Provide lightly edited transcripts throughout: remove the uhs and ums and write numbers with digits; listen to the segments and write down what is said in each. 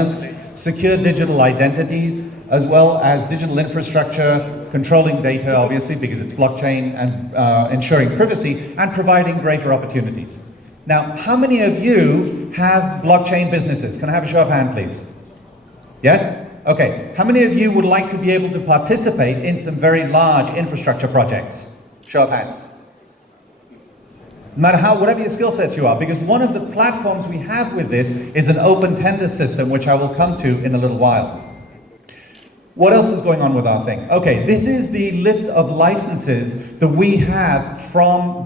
governance, secure digital identities, as well as digital infrastructure, controlling data, obviously, because it's blockchain, and ensuring privacy, and providing greater opportunities. Now, how many of you have blockchain businesses? Can I have a show of hands, please? Yes? Okay. How many of you would like to be able to participate in some very large infrastructure projects? Show of hands. No matter whatever your skill sets you are, because one of the platforms we have with this is an open tender system, which I will come to in a little while. What else is going on with our thing? Okay, this is the list of licenses that we have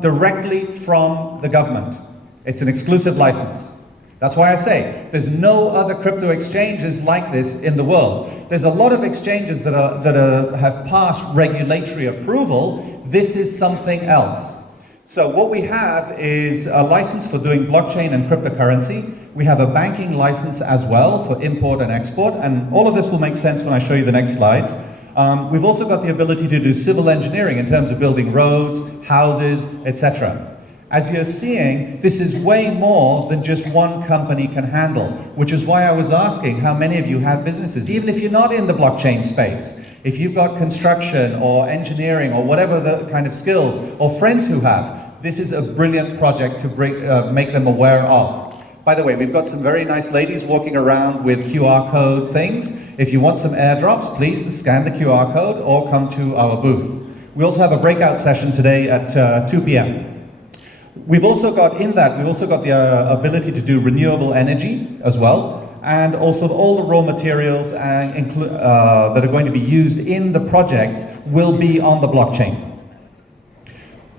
directly from the government. It's an exclusive license. That's why I say there's no other crypto exchanges like this in the world. There's a lot of exchanges that have passed regulatory approval. This is something else. So what we have is a license for doing blockchain and cryptocurrency. We have a banking license as well for import and export, and all of this will make sense when I show you the next slides. We've also got the ability to do civil engineering in terms of building roads, houses, etc. As you're seeing, this is way more than just one company can handle, which is why I was asking how many of you have businesses, even if you're not in the blockchain space. If you've got construction or engineering or whatever the kind of skills, or friends who have, this is a brilliant project to make them aware of. By the way, we've got some very nice ladies walking around with QR code things. If you want some airdrops, please scan the QR code or come to our booth. We also have a breakout session today at 2 p.m. We've also got the ability to do renewable energy as well, and also all the raw materials that are going to be used in the projects will be on the blockchain,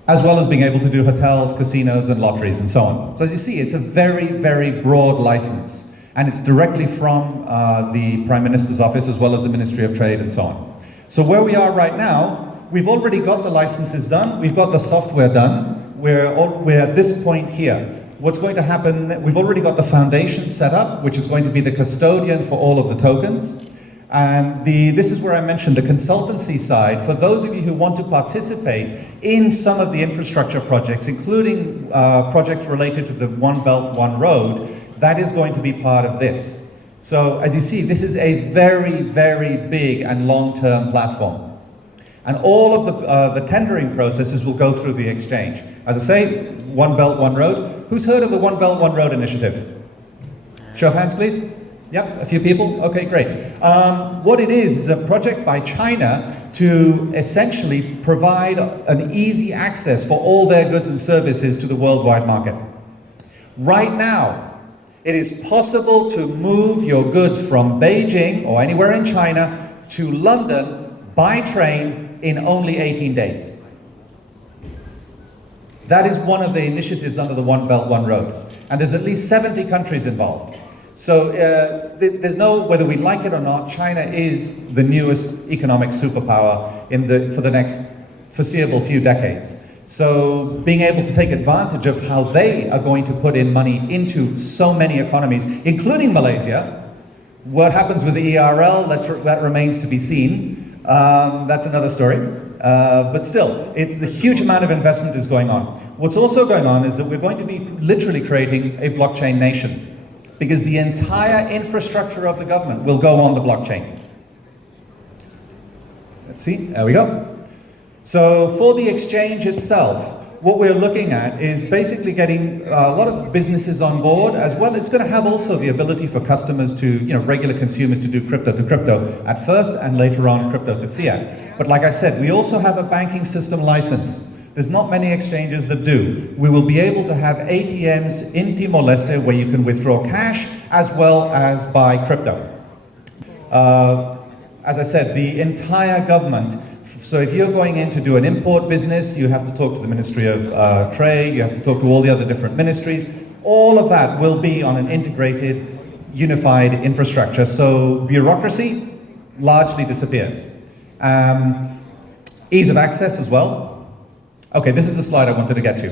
as well as being able to do hotels, casinos, and lotteries, and so on. So as you see, it's a very, very broad license, and it's directly from the Prime Minister's office, as well as the Ministry of Trade, and so on. So where we are right now, we've already got the licenses done, we've got the software done, we're at this point here. What's going to happen, we've already got the foundation set up, which is going to be the custodian for all of the tokens. And this is where I mentioned the consultancy side. For those of you who want to participate in some of the infrastructure projects, including projects related to the One Belt, One Road, that is going to be part of this. So as you see, this is a very, very big and long-term platform. And all of the tendering processes will go through the exchange. As I say, One Belt, One Road. Who's heard of the One Belt, One Road initiative? Show of hands, please. Yep, a few people. Okay, great. What it is a project by China to essentially provide an easy access for all their goods and services to the worldwide market. Right now, it is possible to move your goods from Beijing or anywhere in China to London by train in only 18 days. That is one of the initiatives under the One Belt, One Road. And there's at least 70 countries involved. So there's no, whether we like it or not, China is the newest economic superpower for the next foreseeable few decades. So being able to take advantage of how they are going to put in money into so many economies, including Malaysia. What happens with the ERL, that remains to be seen. That's another story. But still, it's the huge amount of investment is going on. What's also going on is that we're going to be literally creating a blockchain nation, because the entire infrastructure of the government will go on the blockchain. Let's see, there we go. So for the exchange itself, what we're looking at is basically getting a lot of businesses on board, as well. It's going to have also the ability for customers to, regular consumers to do crypto to crypto at first, and later on crypto to fiat. But like I said, we also have a banking system license. There's not many exchanges that do. We will be able to have ATMs in Timor-Leste where you can withdraw cash as well as buy crypto. As I said, the entire government. So if you're going in to do an import business, you have to talk to the Ministry of Trade, you have to talk to all the other different ministries. All of that will be on an integrated, unified infrastructure. So bureaucracy largely disappears. Ease of access as well. Okay, this is the slide I wanted to get to.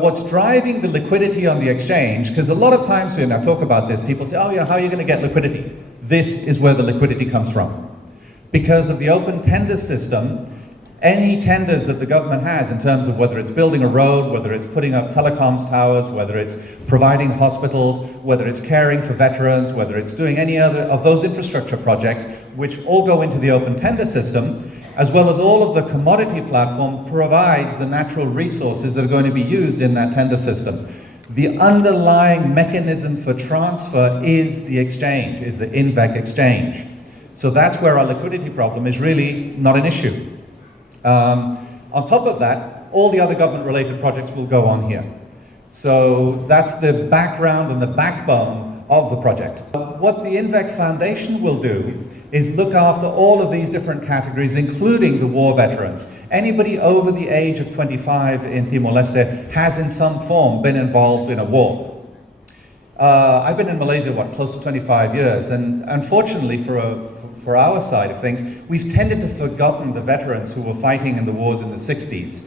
What's driving the liquidity on the exchange, because a lot of times when I talk about this, people say, oh, how are you going to get liquidity? This is where the liquidity comes from. Because of the open tender system, Any tenders that the government has in terms of whether it's building a road, whether it's putting up telecoms towers, whether it's providing hospitals, whether it's caring for veterans, whether it's doing any other of those infrastructure projects, which all go into the open tender system, as well as all of the commodity platform provides the natural resources that are going to be used in that tender system. The underlying mechanism for transfer is the exchange, is the Invech exchange. So that's where our liquidity problem is really not an issue. On top of that, all the other government-related projects will go on here. So that's the background and the backbone of the project. What the Invech Foundation will do is look after all of these different categories, including the war veterans. Anybody over the age of 25 in Timor-Leste has in some form been involved in a war. I've been in Malaysia, close to 25 years, and unfortunately for our side of things, we've tended to forgotten the veterans who were fighting in the wars in the 60s.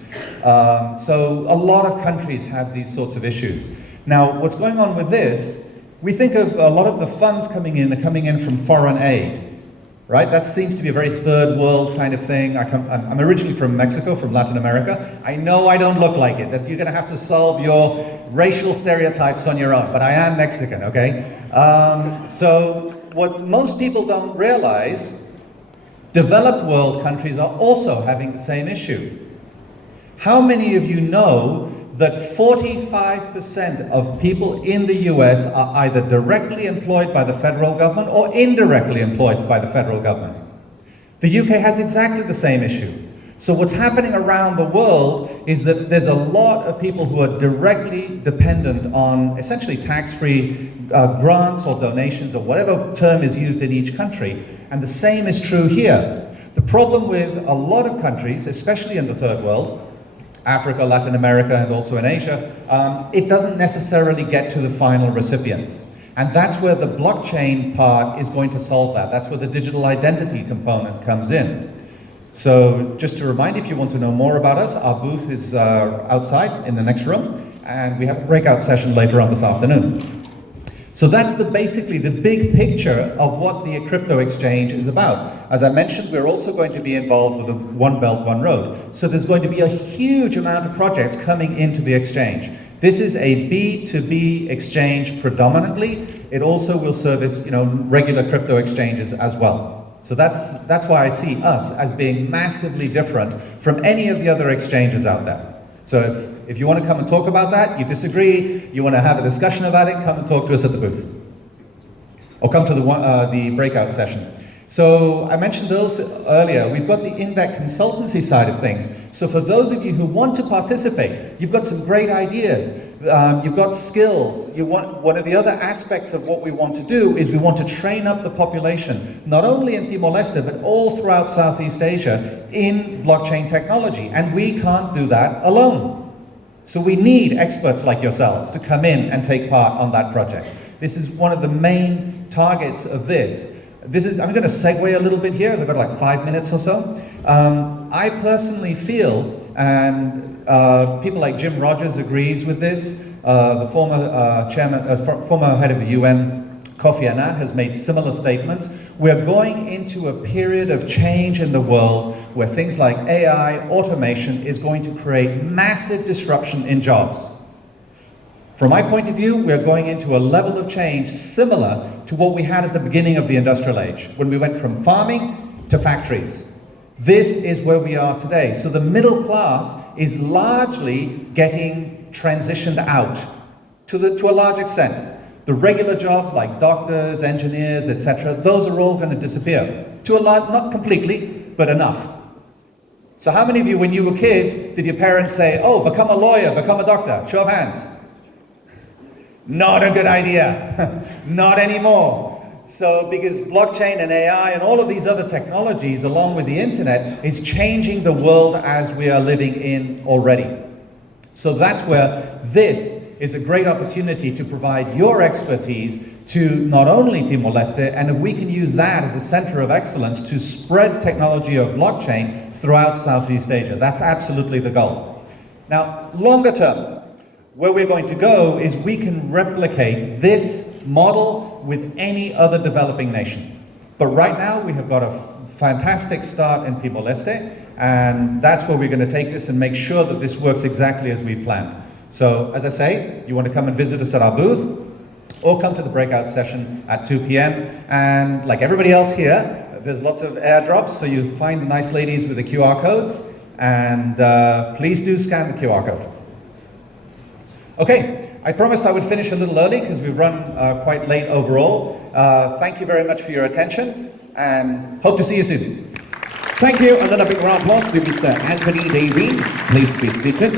So a lot of countries have these sorts of issues. Now, what's going on with this, we think of a lot of the funds coming in, are coming in from foreign aid. Right? That seems to be a very third world kind of thing. I'm originally from Mexico, from Latin America. I know I don't look like it, that you're going to have to solve your racial stereotypes on your own, but I am Mexican, okay? So what most people don't realize, developed world countries are also having the same issue. How many of you know that 45% of people in the US are either directly employed by the federal government or indirectly employed by the federal government? The UK has exactly the same issue. So what's happening around the world is that there's a lot of people who are directly dependent on essentially tax-free grants or donations or whatever term is used in each country. And the same is true here. The problem with a lot of countries, especially in the third world, Africa, Latin America, and also in Asia, it doesn't necessarily get to the final recipients. And that's where the blockchain part is going to solve that. That's where the digital identity component comes in. So just to remind you, if you want to know more about us, our booth is outside in the next room, and we have a breakout session later on this afternoon. So that's basically the big picture of what the crypto exchange is about. As I mentioned, we're also going to be involved with the One Belt, One Road. So there's going to be a huge amount of projects coming into the exchange. This is a B2B exchange predominantly. It also will service, regular crypto exchanges as well. So that's why I see us as being massively different from any of the other exchanges out there. So if you want to come and talk about that, you disagree, you want to have a discussion about it, come and talk to us at the booth. Or come to the breakout session. So I mentioned those earlier. We've got the Invech consultancy side of things. So for those of you who want to participate, you've got some great ideas. You've got skills. One of the other aspects of what we want to do is we want to train up the population, not only in Timor-Leste, but all throughout Southeast Asia in blockchain technology. And we can't do that alone. So we need experts like yourselves to come in and take part on that project. This is one of the main targets of this. I'm going to segue a little bit here, as I've got like 5 minutes or so. I personally feel, and people like Jim Rogers agrees with this, the former head of the UN, Kofi Annan, has made similar statements. We're going into a period of change in the world where things like AI, automation is going to create massive disruption in jobs. From my point of view, we're going into a level of change similar to what we had at the beginning of the industrial age, when we went from farming to factories. This is where we are today. So the middle class is largely getting transitioned out to a large extent. The regular jobs like doctors, engineers, etc., those are all going to disappear. To a lot, not completely, but enough. So how many of you, when you were kids, did your parents say, oh, become a lawyer, become a doctor? Show of hands. Not a good idea. Not anymore. So because blockchain and AI and all of these other technologies, along with the internet, is changing the world as we are living in already. So that's where this is a great opportunity to provide your expertise to not only Timor-Leste, and if we can use that as a center of excellence to spread technology of blockchain throughout Southeast Asia. That's absolutely the goal. Now, longer term, where we're going to go is we can replicate this model with any other developing nation. But right now we have got a fantastic start in Timor-Leste, And that's where we're going to take this and make sure that this works exactly as we've planned. So, as I say, you want to come and visit us at our booth, or come to the breakout session at 2 p.m. And like everybody else here, there's lots of airdrops, so you find the nice ladies with the QR codes, and please do scan the QR code. Okay, I promised I would finish a little early because we've run quite late overall. Thank you very much for your attention, and hope to see you soon. Thank you. Another big round of applause to Mr. Anthony Davie. Please be seated.